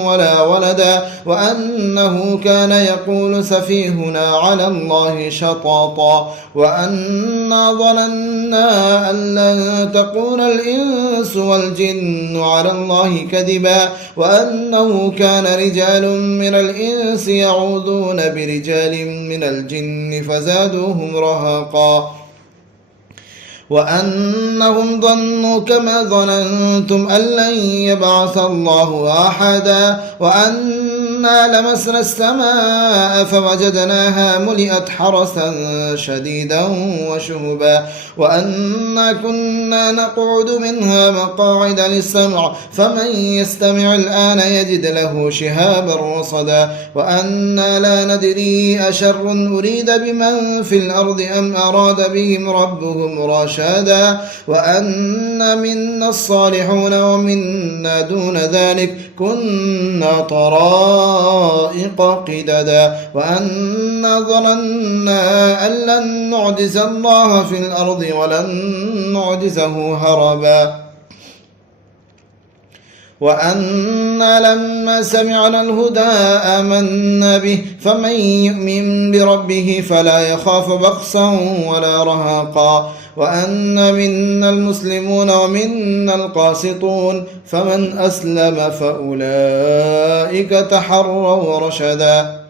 ولا ولدا وأنه كان يقول سفيهنا على الله شطاطا وأنا ظننا أن لن تكون الإنس والجن على الله كذبا وأنه كان رجال من الإنس يعوذون برجال من الجن فزادوهم رهقا وأنهم ظنوا كما ظننتم أن لن يبعث الله أحدا وأن وأنا لمسنا السماء فوجدناها ملئت حرسا شديدا وشهبا وأنا كنا نقعد منها مقاعد للسمع فمن يستمع الآن يجد له شهابا رصدا وأنا لا ندري أشر أريد بمن في الأرض أم أراد بهم ربهم رشدا وأنا منا الصالحون ومنا دون ذلك كنا طرائق قددا وأنا ظننا أن لن نعجز الله في الأرض ولن نعجزه هربا وأنا لما سمعنا الهدى آمنا به فمن يؤمن بربه فلا يخاف بخسا ولا رهقا وأنا منا المسلمون ومنا القاسطون فمن أسلم فأولئك تحروا رشدا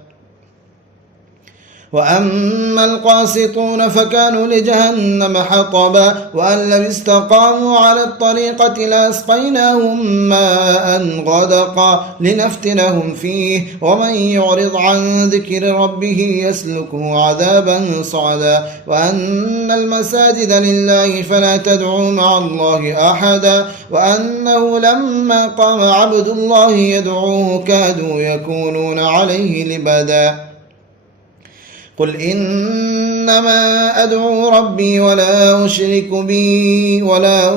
وأما القاسطون فكانوا لجهنم حطبا وأن لو استقاموا على الطريقة لأسقيناهم ماء غدقا لنفتنهم فيه ومن يعرض عن ذكر ربه يسلكه عذابا صعدا وأن المساجد لله فلا تدعوا مع الله أحدا وأنه لما قام عبد الله يدعوه كادوا يكونون عليه لبدا قل إنما أدعو ربي ولا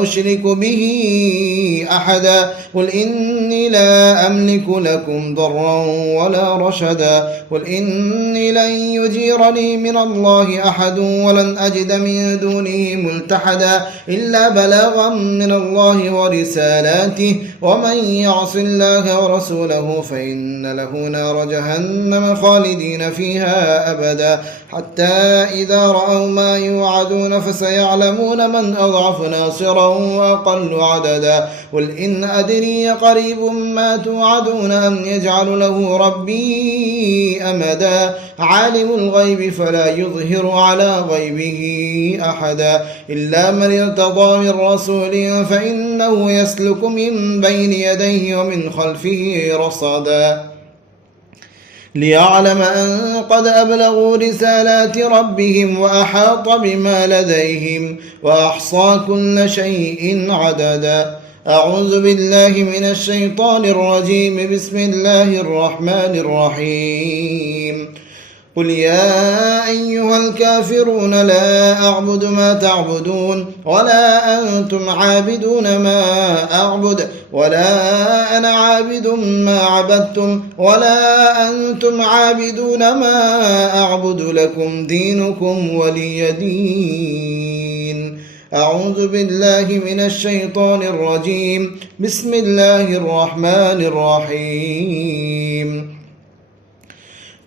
أشرك به أحدا قل إني لا أملك لكم ضرا ولا رشدا قل إني لن يجيرني من الله أحد ولن أجد من دونه ملتحدا إلا بلاغا من الله ورسالاته ومن يعص الله ورسوله فإن له نار جهنم خالدين فيها أبدا حتى إذا رأوا ما يوعدون فسيعلمون من أضعف ناصرا وأقل عددا قل إن أدري قريب ما توعدون أم يجعل له ربي أمدا عالم الغيب فلا يظهر على غيبه أحدا إلا من ارتضى من رسول فإنه يسلك من بين يديه ومن خلفه رصدا ليعلم أن قد أبلغوا رسالات ربهم وأحاط بما لديهم وأحصى كل شيء عددا أعوذ بالله من الشيطان الرجيم بسم الله الرحمن الرحيم قل يا أيها الكافرون لا أعبد ما تعبدون ولا أنتم عابدون ما أعبد ولا أنا عابد ما عبدتم ولا أنتم عابدون ما أعبد لكم دينكم ولي دين أعوذ بالله من الشيطان الرجيم بسم الله الرحمن الرحيم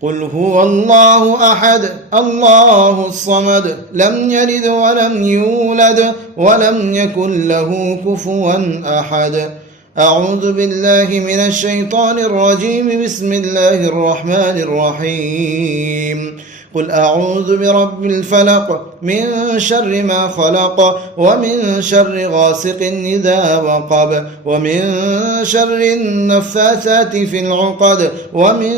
قل هو الله أحد الله الصمد لم يلد ولم يولد ولم يكن له كفوا أحد أعوذ بالله من الشيطان الرجيم بسم الله الرحمن الرحيم قل أعوذ برب الفلق من شر ما خلق ومن شر غاسق إذا وقب ومن شر النفاثات في العقد ومن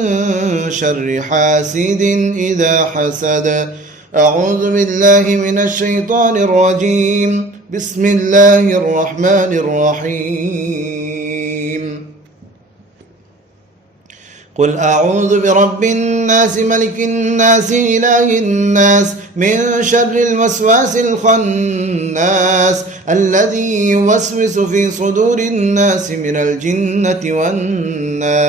شر حاسد إذا حسد أعوذ بالله من الشيطان الرجيم بسم الله الرحمن الرحيم قل أعوذ برب الناس ملك الناس إله الناس من شر الوسواس الخناس الذي يوسوس في صدور الناس من الجنة والناس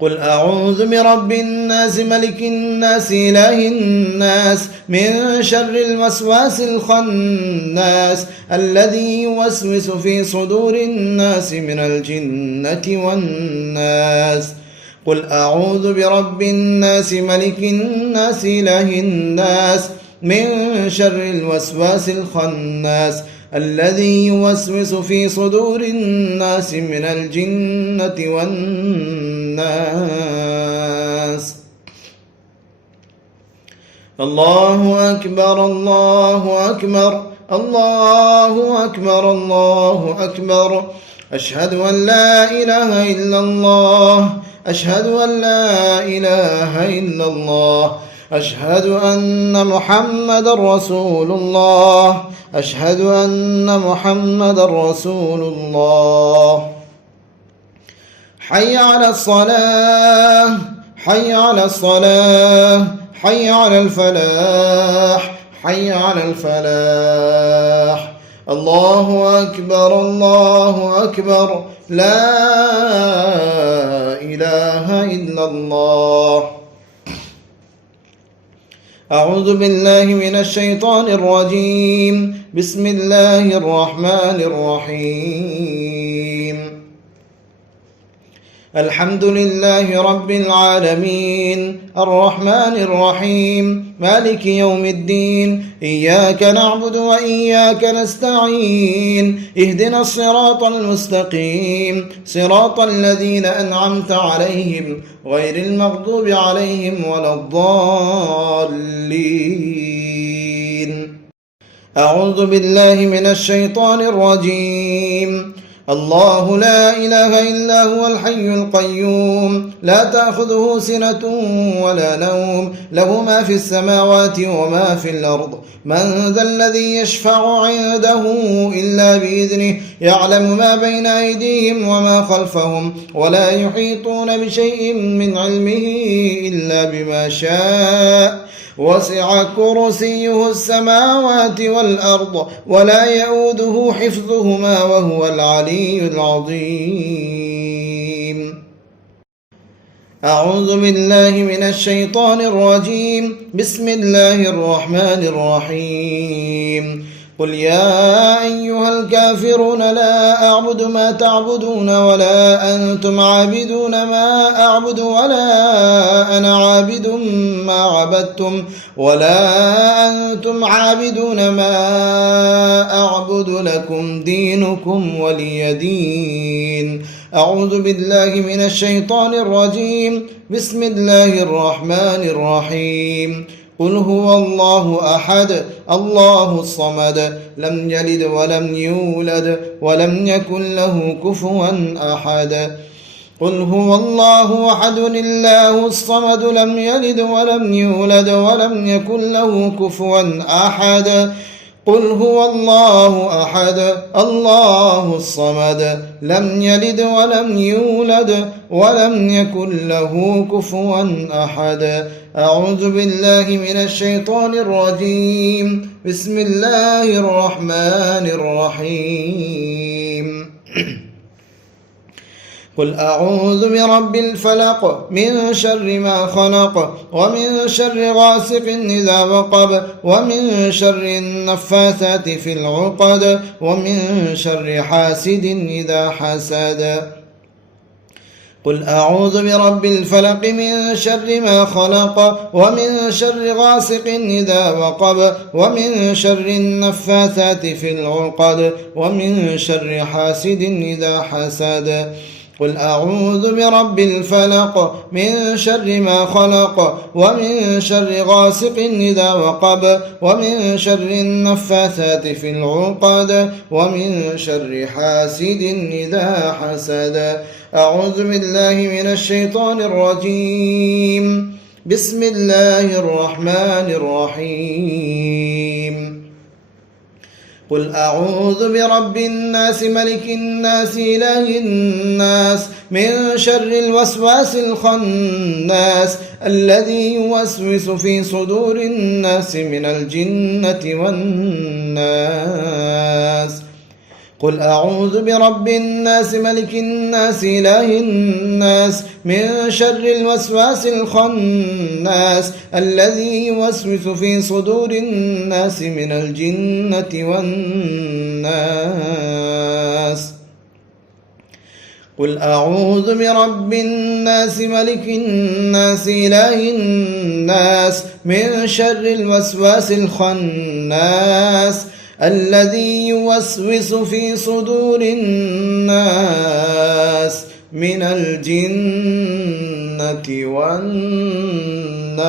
قل أعوذ برب الناس ملك الناس إله الناس من شر الوسواس الخناس الذي يوسوس في صدور الناس من الجنة والناس قل أعوذ برب الناس ملك الناس إله الناس من شر الوسواس الخناس الذي يوسوس في صدور الناس من الجنة والناس الله أكبر الله أكبر الله أكبر الله أكبر أشهد أن لا إله إلا الله أشهد أن لا إله إلا الله أشهد أن محمدا رسول الله أشهد أن محمدا رسول الله حي على الصلاة حي على الصلاة حي على الفلاح حي على الفلاح الله أكبر الله أكبر لا إله إلا الله أعوذ بالله من الشيطان الرجيم بسم الله الرحمن الرحيم الحمد لله رب العالمين الرحمن الرحيم مالك يوم الدين إياك نعبد وإياك نستعين اهدنا الصراط المستقيم صراط الذين أنعمت عليهم غير المغضوب عليهم ولا الضالين أعوذ بالله من الشيطان الرجيم الله لا إله إلا هو الحي القيوم لا تأخذه سنة ولا نوم له ما في السماوات وما في الأرض من ذا الذي يشفع عنده إلا بإذنه يعلم ما بين أيديهم وما خلفهم ولا يحيطون بشيء من علمه إلا بما شاء وسع كرسيه السماوات والأرض ولا يؤوده حفظهما وهو العلي العظيم أعوذ بالله من الشيطان الرجيم بسم الله الرحمن الرحيم قل يا أيها الكافرون لا أعبد ما تعبدون ولا أنتم عابدون ما أعبد ولا أنا عابد ما عبدتم ولا أنتم عابدون ما أعبد لكم دينكم ولي دين أعوذ بالله من الشيطان الرجيم بسم الله الرحمن الرحيم قل هو الله أحد الله الصمد لم يلد ولم يولد ولم يكن له كفوا أحد قل هو الله أحد الله الصمد لم يلد ولم يولد ولم يكن له كفوا أحد قل هو الله أحد الله الصمد لم يلد ولم يولد ولم يكن له كفوا أحد أعوذ بالله من الشيطان الرجيم بسم الله الرحمن الرحيم قل أعوذ برب الفلق من شر ما خلق ومن شر غاسق إذا وقب ومن شر النفاثات في العقد ومن شر حاسد إذا حسد قل أعوذ برب الفلق من شر ما خلق ومن شر غاسق إذا وقب ومن شر النفاثات في العقد ومن شر حاسد إذا حسد قل أعوذ برب الفلق من شر ما خلق ومن شر غاسق إذا وقب ومن شر النفاثات في العقد ومن شر حاسد إذا حسد أعوذ بالله من الشيطان الرجيم بسم الله الرحمن الرحيم قل أعوذ برب الناس ملك الناس إله الناس من شر الوسواس الخناس الذي يوسوس في صدور الناس من الجنة والناس قل أعوذ برب الناس ملك الناس إله الناس من شر الوسواس الخناس الذي يوسوس في صدور الناس من الجنة والناس قل أعوذ برب الناس ملك الناس إله الناس من شر الوسواس الخناس الذي يوسوس في صدور الناس من الجنة والناس